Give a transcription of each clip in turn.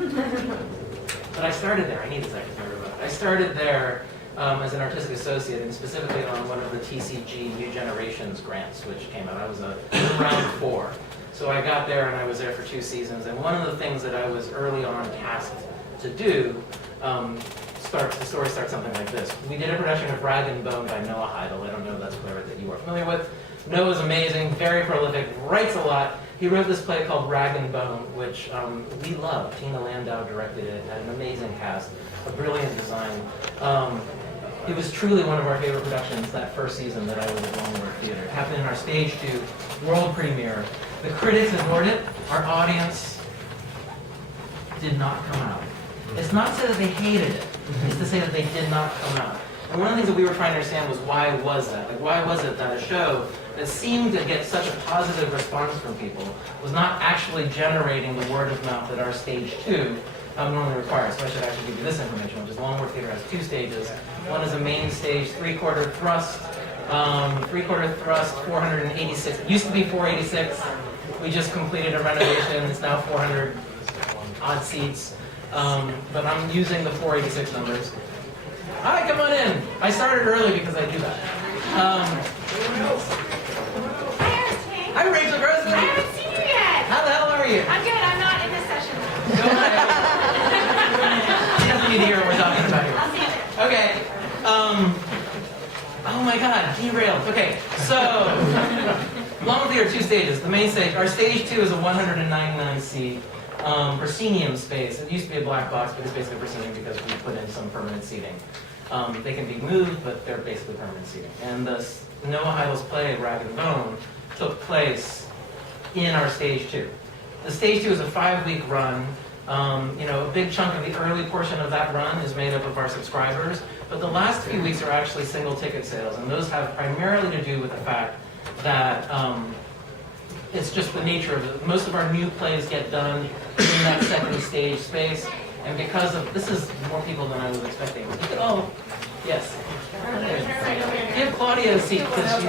But I started there. I need a second to remember that. I started there as an artistic associate, and specifically on one of the TCG New Generations grants, which came out. I was round 4. So I got there, and I was there for 2 seasons. And one of the things that I was early on tasked to do, the story starts something like this. We did a production of Rag and Bone by Noah Heidel. I don't know if that's a playwright that you are familiar with. Noah's amazing, very prolific, writes a lot. He wrote this play called Rag and Bone, which we love. Tina Landau directed it, had an amazing cast, a brilliant design. It was truly one of our favorite productions that first season that I was at Wharf Theatre. It happened in our Stage 2 world premiere. The critics adored it. Our audience did not come out. It's not to say that they hated it. It's to say that they did not come out. And one of the things that we were trying to understand was why was that? Like, why was it that a show that seemed to get such a positive response from people was not actually generating the word of mouth that our Stage 2 normally requires? So I should actually give you this information, which is Wharf Theatre has 2 stages. One is a main stage, 3/4 thrust, 486. It used to be 486. We just completed a renovation. It's now 400 odd seats. But I'm using the 486 numbers. Hi, come on in. I started early because I do that. Hi, Rachel Grossman. I haven't seen you yet. How the hell are you? I'm good. I'm not in this session. Go ahead. You don't need to hear what we're talking about here. I'll see you there. Okay. Oh my God, derailed. Okay, so Wharf Theatre 2 stages. The main stage, our Stage 2 is a 199 seat proscenium space. It used to be a black box, but it's basically proscenium because we put in some permanent seating. They can be moved, but they're basically permanent seating. And the Noah Heidel's play, Rag and Bone, took place in our Stage 2. The Stage 2 is a 5-week run. A big chunk of the early portion of that run is made up of our subscribers, but the last few weeks are actually single ticket sales, and those have primarily to do with the fact that it's just the nature of it. Most of our new plays get done in that second stage space, and because of, this is more people than I was expecting. Oh, yes. Give Claudia a seat, because she's...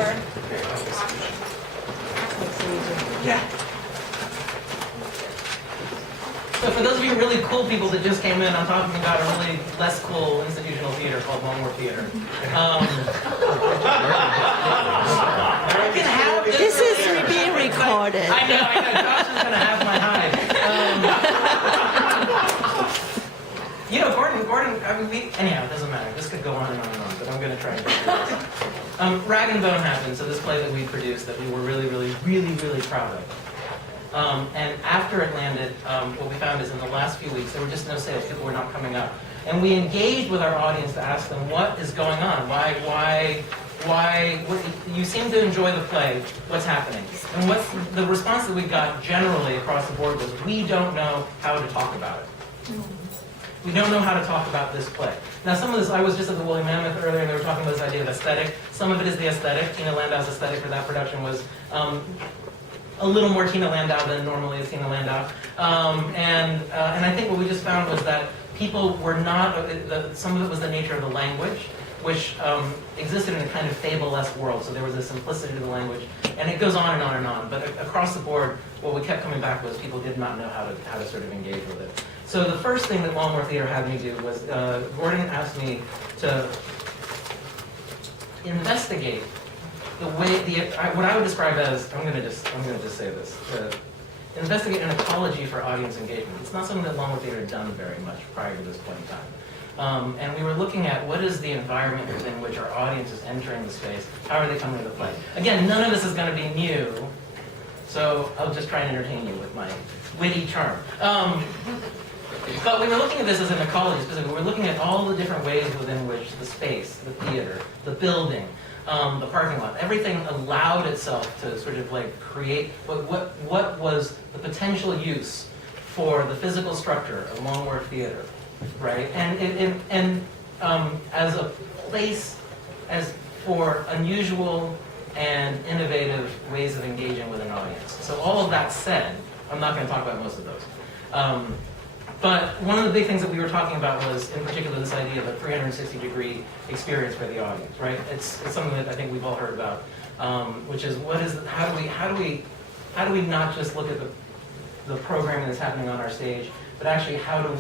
Yeah. So for those of you really cool people that just came in, I'm talking about a really less cool institutional theater called Wharf Theatre. I can have this is being recorded. I know. Josh is going to have my hide. Gordon, anyhow, it doesn't matter. This could go on and on and on, but I'm going to try and get through this. Rag and Bone happened, so this play that we produced that we were really, really, really, really proud of. And after it landed, what we found is in the last few weeks, there were just no sales. People were not coming up. And we engaged with our audience to ask them, what is going on? Why, you seem to enjoy the play. What's happening? And the response that we got generally across the board was, we don't know how to talk about it. We don't know how to talk about this play. Now, some of this, I was just at the Woolly Mammoth earlier, and they were talking about this idea of aesthetic. Some of it is the aesthetic. Tina Landau's aesthetic for that production was a little more Tina Landau than normally is Tina Landau. And I think what we just found was that people were not, some of it was the nature of the language, which existed in a kind of fable-esque world. So there was a simplicity to the language. And it goes on and on and on. But across the board, what we kept coming back was people did not know how to sort of engage with it. So the first thing that Wharf Theatre had me do was, Gordon asked me to investigate the way, what I would describe as, I'm gonna just say this, investigate an ecology for audience engagement. It's not something that Wharf Theatre had done very much prior to this point in time. And we were looking at what is the environment within which our audience is entering the space, how are they coming to the play. Again, none of this is gonna be new, so I'll just try and entertain you with my witty charm. But we were looking at this as an ecology specifically. We were looking at all the different ways within which the space, the theater, the building, the parking lot, everything allowed itself to sort of like create what was the potential use for the physical structure of Wharf Theatre, right? And as a place, as for unusual and innovative ways of engaging with an audience. So all of that said, I'm not going to talk about most of those. But one of the big things that we were talking about was, in particular, this idea of a 360-degree experience for the audience, right? It's something that I think we've all heard about, which is how do we not just look at the programming that's happening on our stage, but actually how do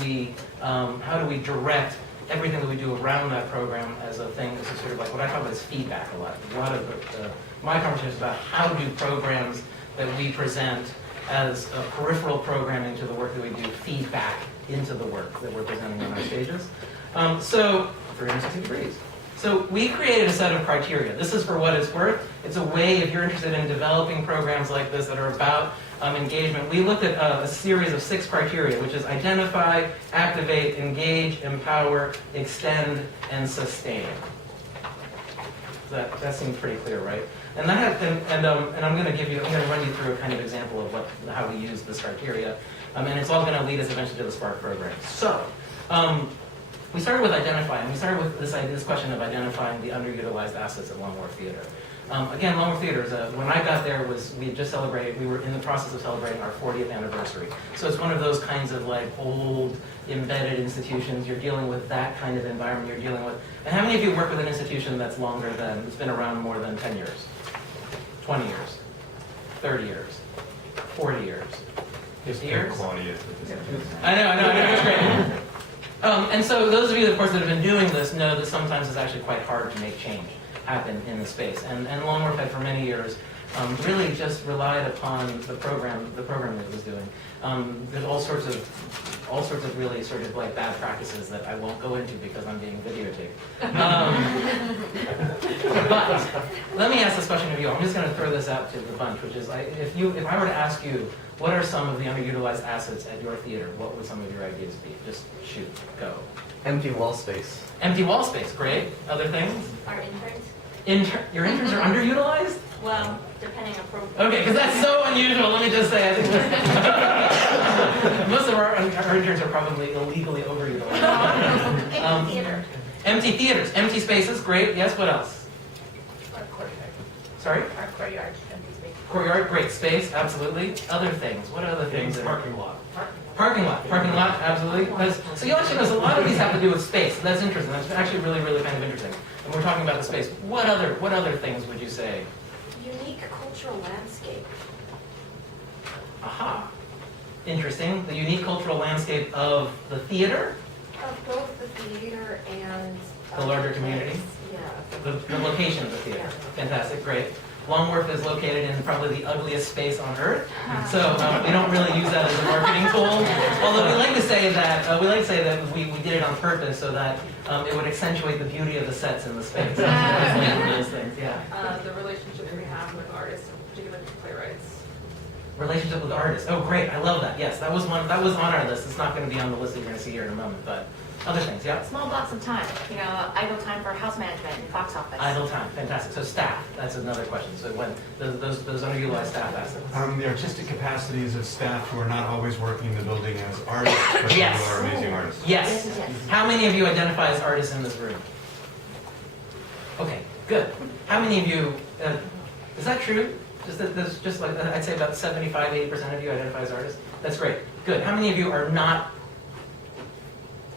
we direct everything that we do around that program as a thing, as a sort of like what I talk about is feedback a lot. A lot of my conversation is about how do programs that we present as a peripheral programming to the work that we do feedback into the work that we're presenting on our stages. So 360 degrees. So we created a set of criteria. This is for what it's worth. It's a way, if you're interested in developing programs like this that are about engagement, we looked at a series of 6 criteria, which is identify, activate, engage, empower, extend, and sustain. That seems pretty clear, right? And I'm going to run you through a kind of example of how we use this criteria, and it's all going to lead us eventually to the Spark program. So. We started with identifying. We started with this question of identifying the underutilized assets at Wharf Theatre. Again, Wharf Theatre, when I got there, we had just celebrated, we were in the process of celebrating our 40th anniversary. So it's one of those kinds of like old, embedded institutions. You're dealing with that kind of environment you're dealing with. And how many of you work with an institution that's it's been around more than 10 years? 20 years? 30 years? 40 years? 50 years? Claudia. I know, it's great. And so those of you, of course, that have been doing this know that sometimes it's actually quite hard to make change happen in the space. And Wharf had for many years really just relied upon the program that it was doing. There's all sorts of really sort of like bad practices that I won't go into because I'm being videotaped. But let me ask this question of you. I'm just going to throw this out to the bunch, which is if I were to ask you, what are some of the underutilized assets at your theater? What would some of your ideas be? Just shoot, go. Empty wall space. Empty wall space, great. Other things? Our interns. Your interns are underutilized? Well, depending on program. Okay, because that's so unusual. Let me just say, I think most of our interns are probably illegally overutilized. Empty theater. Empty theaters, empty spaces, great. Yes, what else? Our courtyard. Sorry? Our courtyard, empty space. Courtyard, great space, absolutely. Other things, what other things? Parking lot. Parking lot, absolutely. So you actually notice a lot of these have to do with space. That's interesting. That's actually really, really kind of interesting. And we're talking about the space. What other things would you say? Unique cultural landscape. Aha. Interesting. The unique cultural landscape of the theater? Of both the theater and the larger community? Yeah. The location of the theater. Yeah. Fantastic, great. Wharf is located in probably the ugliest space on earth, so we don't really use that as a marketing tool. Although we like to say that we did it on purpose so that it would accentuate the beauty of the sets in the space. Those things, yeah. The relationship we have with artists, particularly playwrights. Relationship with artists. Oh, great! I love that. Yes, that was on our list. It's not going to be on the list that you're going to see here in a moment, but. Other things, yeah? Small blocks of time, idle time for house management and box office. Idle time, fantastic. So staff, that's another question. So when those underutilized staff assets. The artistic capacities of staff who are not always working in the building as artists, but Yes. who are amazing artists. Yes. How many of you identify as artists in this room? Okay, good. How many of you, is that true? Just like, I'd say about 75, 80% of you identify as artists? That's great. Good. How many of you are not?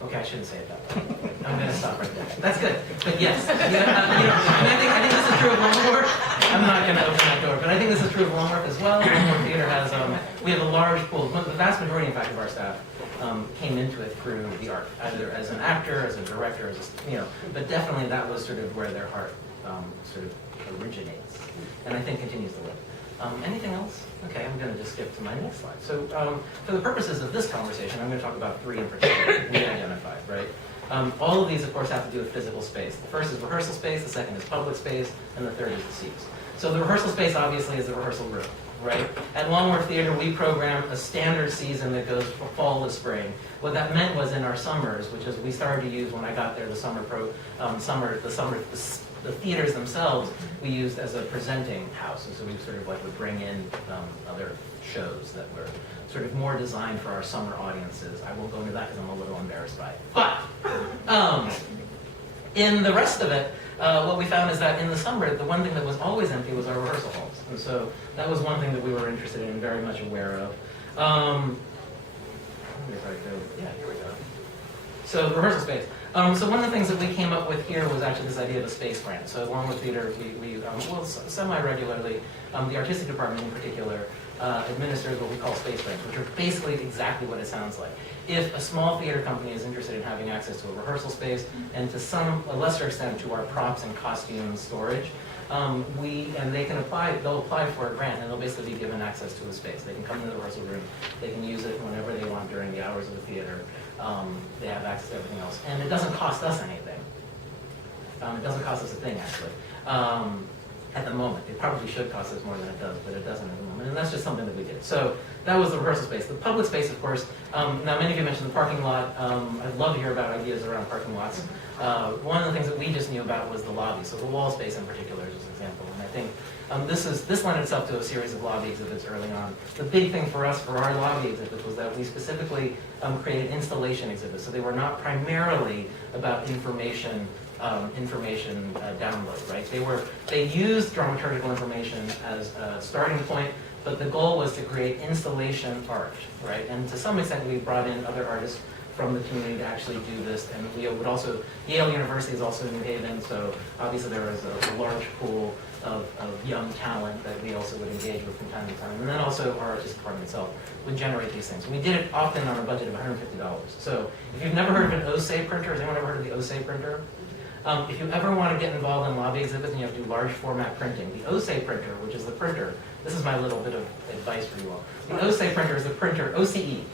Okay, I shouldn't say it that way. I'm going to stop right there. That's good. But yes, I think this is true of Wharf. I'm not going to open that door, but I think this is true of Wharf as well. Wharf Theatre has, we have a large pool. The vast majority, in fact, of our staff came into it through the art, either as an actor, as a director, but definitely that was sort of where their heart sort of originates, and I think continues to live. Anything else? Okay, I'm going to just skip to my next slide. So for the purposes of this conversation, I'm going to talk about 3 in particular we identified, right? All of these, of course, have to do with physical space. The first is rehearsal space, the second is public space, and the third is the seats. So the rehearsal space, obviously, is the rehearsal room, right? At Wharf Theatre, we program a standard season that goes from fall to spring. What that meant was in our summers, which is we started to use when I got there, the theaters themselves we used as a presenting house, and so we sort of like would bring in other shows that were sort of more designed for our summer audiences. I won't go into that because I'm a little embarrassed by it. But in the rest of it, what we found is that in the summer, the one thing that was always empty was our rehearsal halls, and so that was one thing that we were interested in and very much aware of. Yeah, here we go. So the rehearsal space. So one of the things that we came up with here was actually this idea of a space grant. So at Wharf Theatre, we semi-regularly, the artistic department in particular, administers what we call space grants, which are basically exactly what it sounds like. If a small theater company is interested in having access to a rehearsal space, and to a lesser extent to our props and costume storage, they can apply, they'll apply for a grant, and they'll basically be given access to a space. They can come into the rehearsal room, they can use it whenever they want during the hours of the theater. They have access to everything else, and it doesn't cost us anything. It doesn't cost us a thing, actually. At the moment. It probably should cost us more than it does, but it doesn't at the moment. And that's just something that we did. So that was the rehearsal space. The public space, of course, now many of you mentioned the parking lot. I'd love to hear about ideas around parking lots. One of the things that we just knew about was the lobby. So the wall space in particular is just an example. And I think this lent itself to a series of lobby exhibits early on. The big thing for us for our lobby exhibits was that we specifically created installation exhibits. So they were not primarily about information download, right? They used dramaturgical information as a starting point, but the goal was to create installation art, right? And to some extent, we brought in other artists from the community to actually do this, and we would also, Yale University is also in New Haven, so obviously there was a large pool of young talent that we also would engage with from time to time. And then also our artistic department itself would generate these things. We did it often on a budget of $150. So if you've never heard of an OSE printer, has anyone ever heard of the OSE printer? If you ever want to get involved in lobby exhibits and you have to do large format printing, the OSE printer, which is the printer, this is my little bit of advice for you all. The OSE printer is the printer, OCE.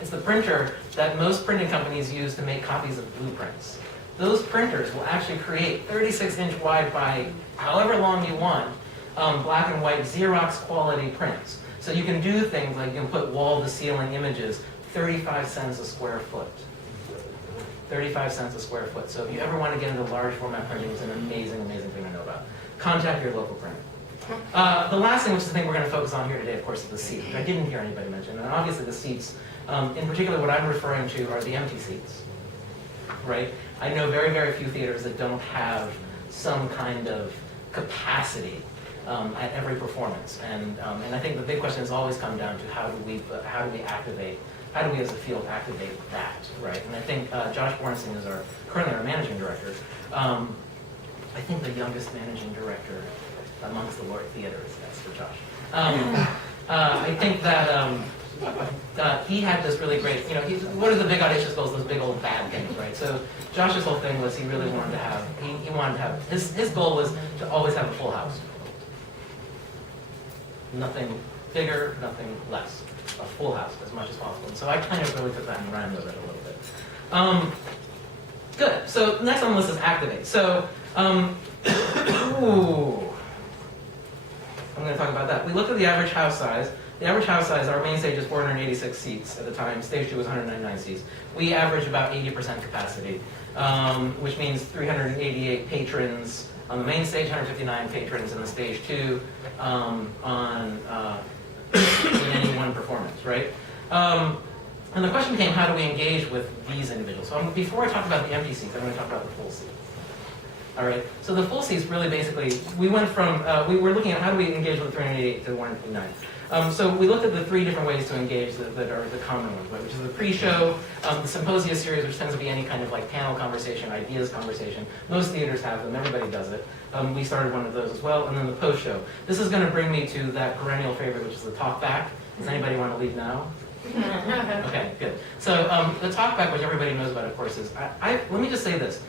It's the printer that most printing companies use to make copies of blueprints. Those printers will actually create 36-inch wide by however long you want, black and white Xerox quality prints. So you can do things like you can put wall-to-ceiling images, 35 cents a square foot. 35 cents a square foot. So if you ever want to get into large format printing, it's an amazing, amazing thing to know about. Contact your local printer. The last thing, which is the thing we're going to focus on here today, of course, is the seat, which I didn't hear anybody mention. And obviously the seats, in particular what I'm referring to are the empty seats, right? I know very, very few theaters that don't have some kind of capacity at every performance. And I think the big question has always come down to how do we as a field activate that, right? And I think Josh Bornstein is currently our managing director. I think the youngest managing director amongst the Wharf Theatre is that's for Josh. I think that he had this really great, what are the big audacious goals, those big old bad things, right? So Josh's whole thing was he really wanted to have, he wanted to have, his goal was to always have a full house. Nothing bigger, nothing less. A full house as much as possible. And so I kind of really took that and ran with it a little bit. Good. So next on the list is activate. So, I'm going to talk about that. We looked at the average house size. The average house size, our main stage is 486 seats at the time. Stage 2 was 199 seats. We average about 80% capacity, which means 388 patrons on the main stage, 159 patrons in the stage 2 in any one performance, right? And the question became, how do we engage with these individuals? So before I talk about the empty seats, I'm going to talk about the full seats. All right, so the full seats really basically, we went from, we were looking at how do we engage with the 388 to 159. So we looked at the 3 different ways to engage that are the common ones, right? Which is the pre-show, the symposia series, which tends to be any kind of like panel conversation, ideas conversation. Most theaters have them, everybody does it. We started one of those as well, and then the post-show. This is going to bring me to that perennial favorite, which is the talk back. Does anybody want to leave now? Okay, good. So the talk back, which everybody knows about, of course, is, let me just say this.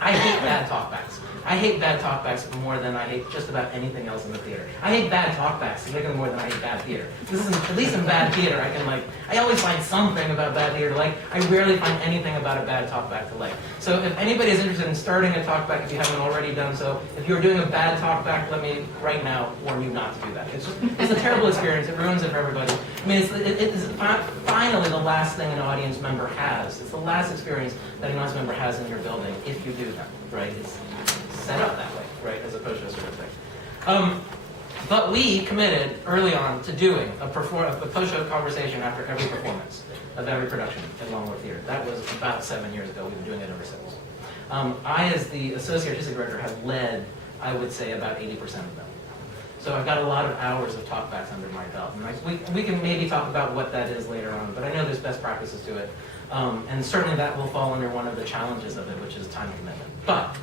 I hate bad talkbacks. I hate bad talkbacks more than I hate just about anything else in the theater. I hate bad talkbacks significantly more than I hate bad theater. This is, at least in bad theater, I always find something about bad theater to like. I rarely find anything about a bad talkback to like. So if anybody is interested in starting a talkback, if you haven't already done so, if you're doing a bad talkback, let me right now warn you not to do that. It's a terrible experience. It ruins it for everybody. I mean, it's finally the last thing an audience member has. It's the last experience that an audience member has in your building if you do that, right? It's set up that way, right, as opposed to a sort of thing. But we committed early on to doing a post-show conversation after every performance of every production at Wharf Theatre. That was about 7 years ago. We've been doing it ever since. I, as the associate artistic director, have led, I would say, about 80% of them. So I've got a lot of hours of talkbacks under my belt. And we can maybe talk about what that is later on, but I know there's best practices to it. And certainly that will fall under one of the challenges of it, which is time commitment. But,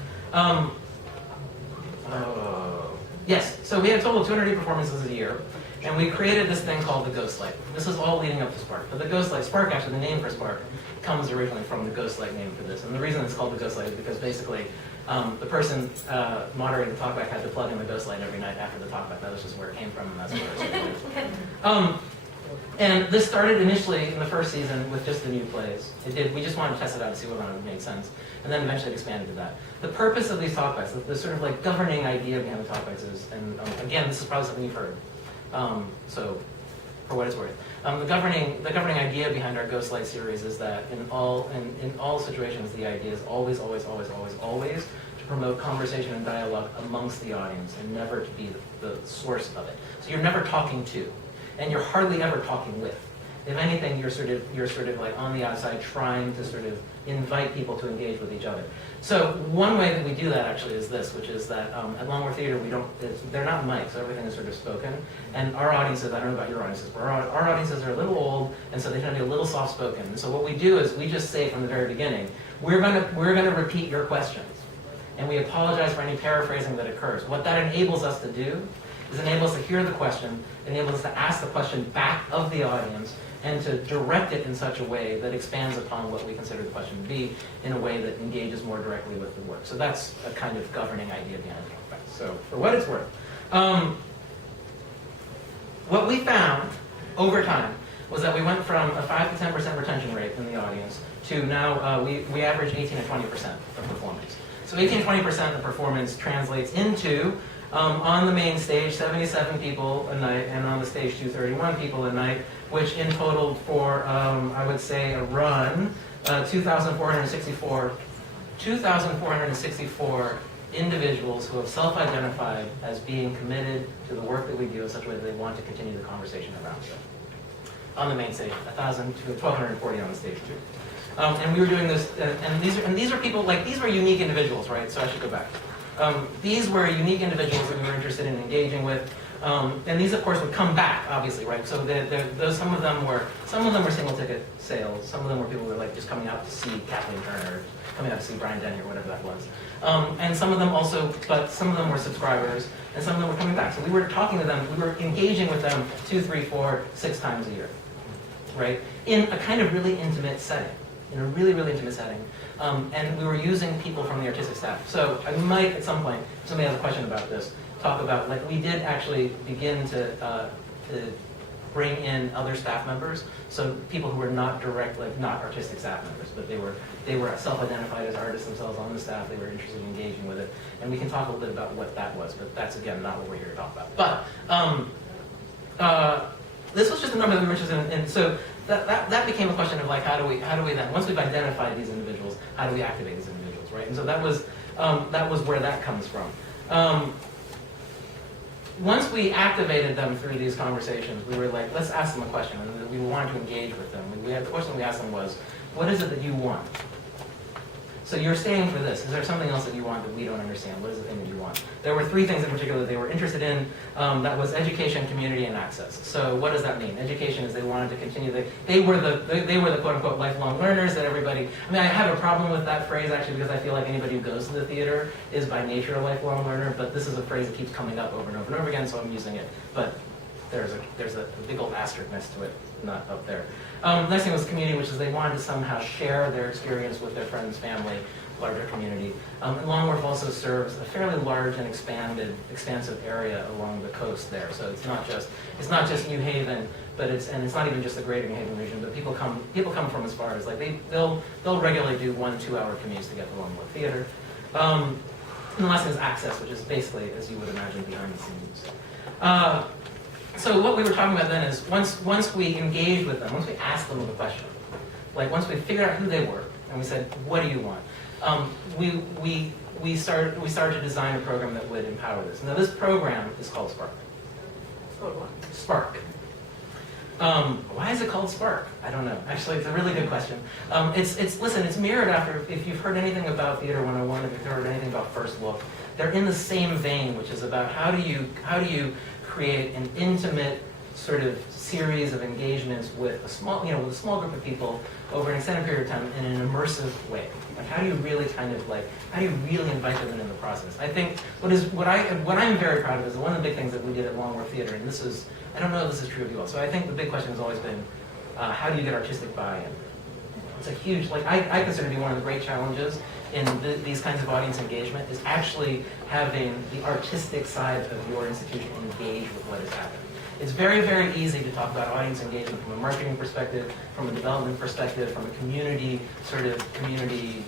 yes, so we had a total of 280 performances a year. And we created this thing called the Ghost Light. This is all leading up to Spark. But the Ghost Light, Spark actually, the name for Spark, comes originally from the Ghost Light name for this. And the reason it's called the Ghost Light is because basically the person moderating the talkback had to plug in the Ghost Light every night after the talkback. That was just where it came from, and that's where it started. And this started initially in the first season with just the new plays. We just wanted to test it out to see whether or not it made sense. And then eventually it expanded to that. The purpose of these talkbacks, the sort of like governing idea behind the talkbacks is, and again, this is probably something you've heard, so for what it's worth. The governing idea behind our Ghost Light series is that in all situations, the idea is always to promote conversation and dialogue amongst the audience and never to be the source of it. So you're never talking to, and you're hardly ever talking with. If anything, you're sort of like on the outside trying to sort of invite people to engage with each other. So one way that we do that actually is this, which is that at Wharf Theatre they're not mics, so everything is sort of spoken. And our audiences, I don't know about your audiences, but our audiences are a little old, and so they tend to be a little soft spoken. And so what we do is we just say from the very beginning, we're gonna repeat your questions, and we apologize for any paraphrasing that occurs. What that enables us to do is enable us to hear the question, enables us to ask the question back of the audience, and to direct it in such a way that expands upon what we consider the question to be in a way that engages more directly with the work. So that's a kind of governing idea behind the talkback. So for what it's worth, what we found over time was that we went from a 5 to 10% retention rate in the audience to now we average 18 to 20% of performance. So 18 to 20% of performance translates into on the main stage, 77 people a night, and on the stage 231 people a night, which in total for, I would say, a run, 2,464 individuals who have self-identified as being committed to the work that we do in such a way that they want to continue the conversation around it. On the main stage, 1,240 on the stage too. And we were doing this, and these are people, like, these were unique individuals, right? So I should go back. These were unique individuals that we were interested in engaging with. And these, of course, would come back, obviously, right? So some of them were single ticket sales. Some of them were people who were like just coming out to see Kathleen Turner, coming out to see Brian Denny, or whatever that was. And some of them were subscribers, and some of them were coming back. So we were talking to them, we were engaging with them 2, 3, 4, 6 times a year, right? In a kind of really intimate setting, and we were using people from the artistic staff. So I might, at some point, if somebody has a question about this, talk about, like, we did actually begin to bring in other staff members, so people who were not not artistic staff members, but they were self-identified as artists themselves on the staff. They were interested in engaging with it, and we can talk a little bit about what that was, but that's, again, not what we're here to talk about. But this was just a number that we were interested in, and so that became a question of, like, how do we then, once we've identified these individuals, how do we activate these individuals, right? And so that was where that comes from. Once we activated them through these conversations, we were like, let's ask them a question, and we wanted to engage with them. The question we asked them was, what is it that you want? So you're staying for this. Is there something else that you want that we don't understand? What is the thing that you want? There were 3 things in particular that they were interested in. That was education, community, and access. So what does that mean? Education is they wanted to continue. They were the quote-unquote lifelong learners that everybody. I mean, I have a problem with that phrase actually because I feel like anybody who goes to the theater is by nature a lifelong learner. But this is a phrase that keeps coming up over and over and over again, so I'm using it. But there's a big old asterisk next to it, not up there. Next thing was community, which is they wanted to somehow share their experience with their friends, family, larger community. And Long Wharf also serves a fairly large and expansive area along the coast there. So it's not just New Haven, but it's not even just the greater New Haven region. But people come from as far as, like, they'll regularly do 1-2 hour commutes to get to Long Wharf Theatre. And the last thing is access, which is basically, as you would imagine, behind the scenes. So what we were talking about then is once we engaged with them, once we asked them the question, like once we figured out who they were, and we said, what do you want? We started to design a program that would empower this. Now this program is called Spark. Spark. Why is it called Spark? I don't know. Actually, it's a really good question. It's mirrored after, if you've heard anything about Theater 101, if you've heard anything about First Look, they're in the same vein, which is about how do you create an intimate sort of series of engagements with a small, with a small group of people over an extended period of time in an immersive way. Like, how do you really how do you really invite them into the process? I think what I'm very proud of is one of the big things that we did at Wharf Theatre, and this is, I don't know if this is true of you all. So I think the big question has always been, how do you get artistic buy-in? It's a huge, I consider to be one of the great challenges in these kinds of audience engagement is actually having the artistic side of your institution engage with what is happening. It's very, very easy to talk about audience engagement from a marketing perspective, from a development perspective, from a community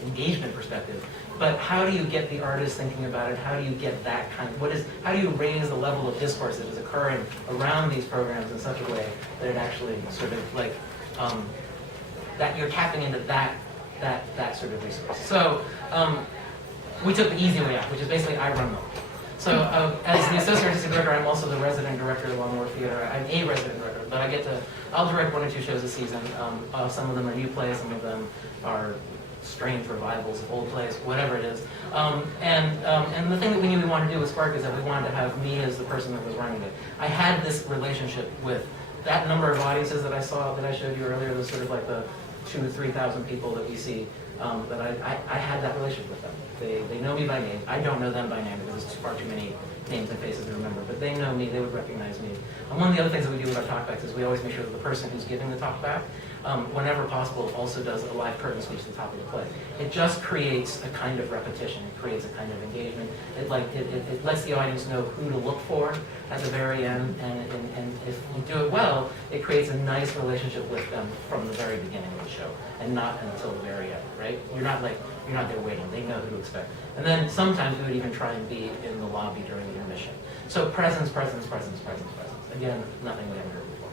engagement perspective. But how do you get the artist thinking about it? How do you get that how do you raise the level of discourse that is occurring around these programs in such a way that it actually sort of that you're tapping into that sort of resource. So we took the easy way out, which is basically I run them. So as the associate artistic director, I'm also the resident director of Wharf Theatre. I'm a resident director, but I'll direct 1 or 2 shows a season. Some of them are new plays, some of them are strange revivals of old plays, whatever it is. And the thing that we knew we wanted to do with Spark is that we wanted to have me as the person that was running it. I had this relationship with that number of audiences that I showed you earlier, the sort of like the 2,000 to 3,000 people that we see, that I had that relationship with them. They know me by name. I don't know them by name because there's far too many names and faces to remember, but they know me, they would recognize me. And one of the other things that we do with our talkbacks is we always make sure that the person who's giving the talkback, whenever possible, also does a live curtain speech at the top of the play. It just creates a kind of repetition. It creates a kind of engagement. It lets the audience know who to look for at the very end, and if you do it well, it creates a nice relationship with them from the very beginning of the show, and not until the very end, right? You're not there waiting. They know who to expect. And then sometimes we would even try and be in the lobby during the intermission. So presence. Again, nothing we haven't heard before.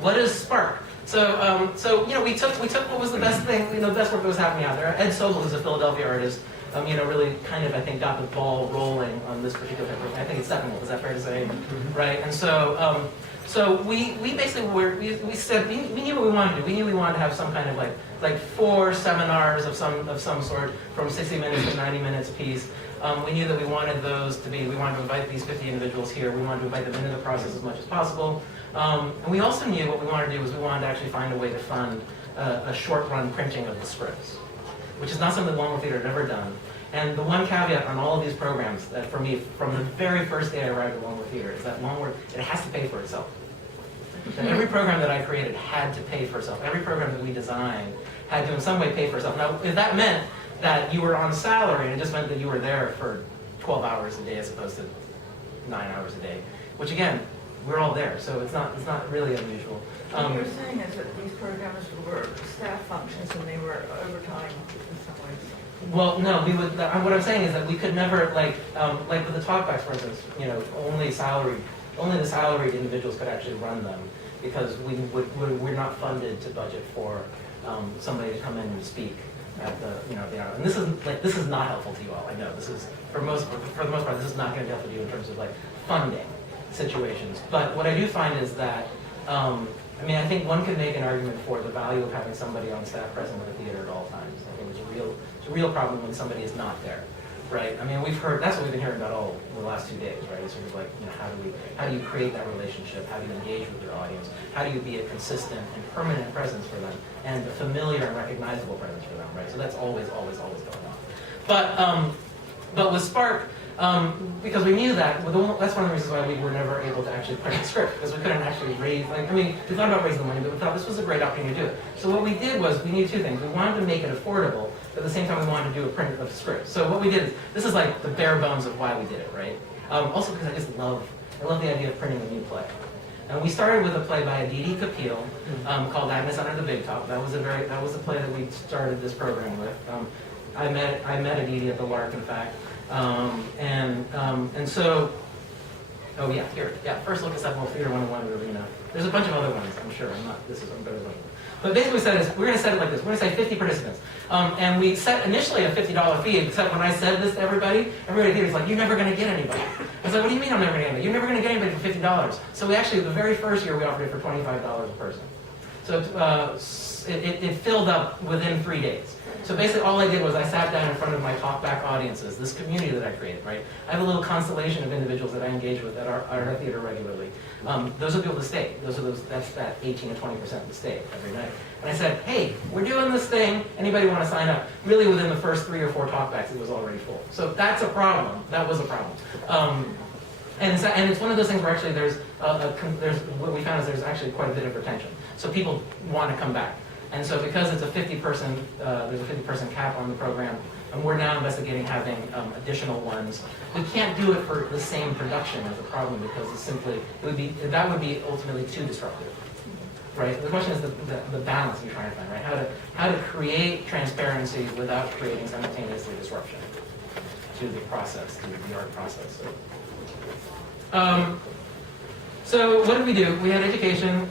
What is Spark? So we took what was the best thing, the best work that was happening out there. Ed Sobel, who's a Philadelphia artist, really kind of, I think, got the ball rolling on this particular thing. I think it's Steppenwolf, is that fair to say? Mm-hmm. Right? And so we basically we said, we knew what we wanted to do. We knew we wanted to have some kind of like 4 seminars of some sort from 60 minutes to 90 minutes a piece. We knew that we wanted we wanted to invite these 50 individuals here. We wanted to invite them into the process as much as possible. And we also knew what we wanted to do was we wanted to actually find a way to fund a short-run printing of the scripts, which is not something that Wharf Theatre had ever done. And the one caveat on all of these programs that for me, from the very first day I arrived at Wharf Theatre, is that it has to pay for itself. That every program that I created had to pay for itself. Every program that we designed had to in some way pay for itself. Now, if that meant that you were on salary, and it just meant that you were there for 12 hours a day as opposed to 9 hours a day, which again, we're all there, so it's not really unusual. What you're saying is that these programs were staff functions and they were overtime in some ways. Well, no, what I'm saying is that we could never, like with the talkbacks, for instance, only the salaried individuals could actually run them because we're not funded to budget for somebody to come in and speak at the hour. And this is not helpful to you all. I know this is for the most part this is not going to be helpful to you in terms of funding situations. But what I do find is that I think one could make an argument for the value of having somebody on staff present at the theater at all times. I think it's a real problem when somebody is not there, right? I mean, that's what we've been hearing about all the last 2 days, right? It's sort of how do you create that relationship? How do you engage with your audience? How do you be a consistent and permanent presence for them and a familiar and recognizable presence for them, right? So that's always going on. But with Spark, because we knew that, that's one of the reasons why we were never able to actually print the script, because we couldn't actually raise, we thought about raising the money, but we thought this was a great opportunity to do it. So what we did was, we needed 2 things. We wanted to make it affordable, but at the same time we wanted to do a print of the script. So what we did is, this is the bare bones of why we did it, right? Also because I just love the idea of printing a new play. And we started with a play by Aditi Kapil called Agnes Under the Big Top. That was the play that we started this program with. I met Aditi at the Lark, in fact. And so, oh yeah, here, yeah. First look us up, Wharf Theatre 101 Arena. There's a bunch of other ones, I'm sure. I'm better than one. But basically, we're going to set it like this. We're going to say 50 participants, and we set initially a $50 fee. Except when I said this to everybody here was like, "You're never going to get anybody." I was like, "What do you mean I'm never going to get anybody? You're never going to get anybody for $50." So we actually, the very first year, we offered it for $25 a person. So it filled up within 3 days. So basically all I did was I sat down in front of my talkback audiences, this community that I created, right? I have a little constellation of individuals that I engage with at our theater regularly. Those are people that stay. That's that 18 to 20% that stay every night. And I said, hey, we're doing this thing. Anybody want to sign up? Really within the first 3 or 4 talkbacks, it was already full. So that's a problem. That was a problem. And it's one of those things where actually there's what we found is there's actually quite a bit of retention. So people want to come back. And so because it's a 50-person, there's a 50-person cap on the program, and we're now investigating having additional ones. We can't do it for the same production as a problem because it's simply, that would be ultimately too disruptive. Right? The question is the balance you're trying to find, right? How to create transparency without creating simultaneously disruption to the process, to the art process. So what did we do? We had education,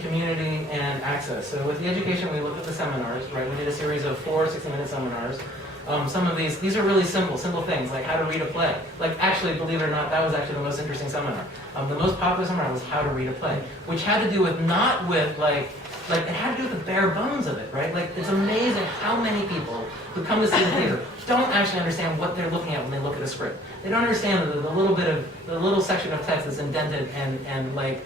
community, and access. So with the education, we looked at the seminars, right? We did a series of 4 60-minute seminars. Some of these are really simple things, like how to read a play. Like actually, believe it or not, that was actually the most interesting seminar. The most popular seminar was how to read a play, which had to do with not with like it had to do with the bare bones of it, right? Like it's amazing how many people who come to see the theater don't actually understand what they're looking at when they look at a script. They don't understand that the little section of text that's indented and like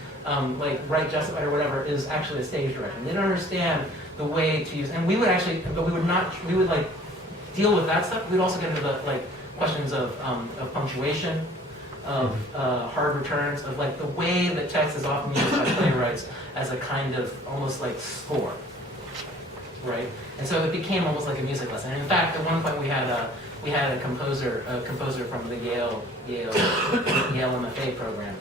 right justified or whatever is actually a stage direction. They don't understand the way to use, and we would actually, but we would like deal with that stuff. We'd also get into the like questions of punctuation, of hard returns, of like the way that text is often used by playwrights as a kind of almost like score, right? And so it became almost like a music lesson. And in fact, at one point we had a composer from the Yale MFA program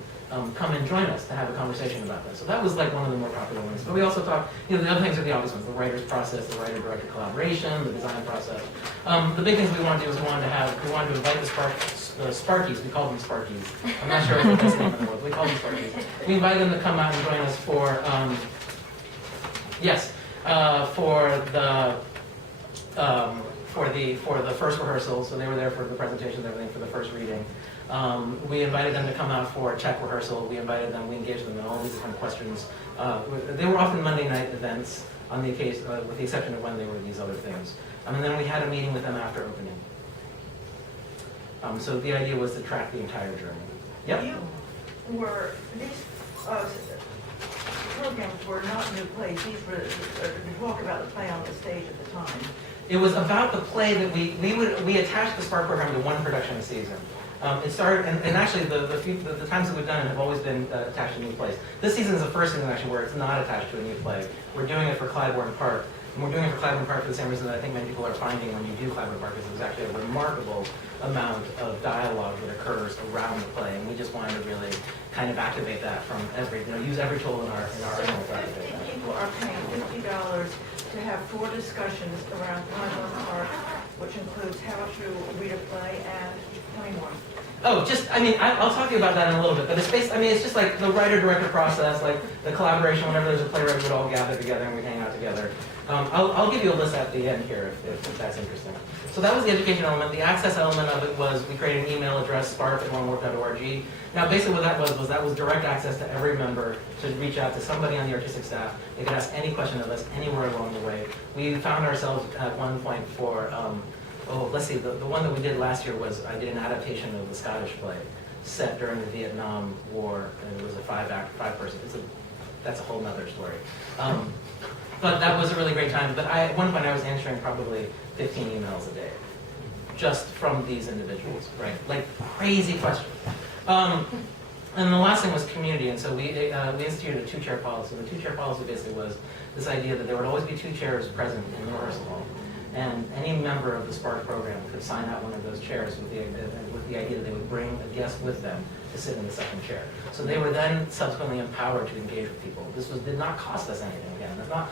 come and join us to have a conversation about this. So that was like one of the more popular ones. But we also talked, the other things are the obvious ones: the writer's process, the writer-director collaboration, the design process. The big things we wanted to do is we wanted to invite the Sparkies. We called them Sparkies. I'm not sure what the best name in the world. We called them Sparkies. We invited them to come out and join us for the first rehearsal. So they were there for the presentation and everything for the first reading. We invited them to come out for a check rehearsal. We engaged them in all these different questions. They were often Monday night events on the occasion, with the exception of when they were these other things. And then we had a meeting with them after opening. So the idea was to track the entire journey. Yep. These programs were not new plays. These were to talk about the play on the stage at the time. It was about the play that we attached the Spark program to one production a season. It started, and actually the times that we've done it have always been attached to new plays. This season is the first season actually where it's not attached to a new play. We're doing it for Clybourne Park. And we're doing it for Clybourne Park for the same reason that I think many people are finding when you do Clybourne Park, is there's actually a remarkable amount of dialogue that occurs around the play, and we just wanted to really kind of activate that from use every tool in our arsenal to activate that. People are paying $50 to have 4 discussions around Clybourne Park, which includes how to read a play and tell me more. Oh, I'll talk to you about that in a little bit, but it's just like the writer-director process, like the collaboration, whenever there's a playwright, we'd all gather together and we hang out together. I'll give you a list at the end here if that's interesting. So that was the education element. The access element of it was we created an email address, spark@onework.org. Now basically what that was direct access to every member to reach out to somebody on the artistic staff. They could ask any question of us anywhere along the way. We found ourselves at one point for, let's see, the one that we did last year was I did an adaptation of the Scottish play set during the Vietnam War, and it was a 5-person. That's a whole nother story. But that was a really great time. But at one point I was answering probably 15 emails a day, just from these individuals, right? Like crazy questions. And the last thing was community, and so we instituted a 2-chair policy. The 2-chair policy basically was this idea that there would always be 2 chairs present in the rehearsal hall, and any member of the Spark program could sign out one of those chairs with the idea that they would bring a guest with them to sit in the second chair. So they were then subsequently empowered to engage with people. This did not cost us anything. Again, not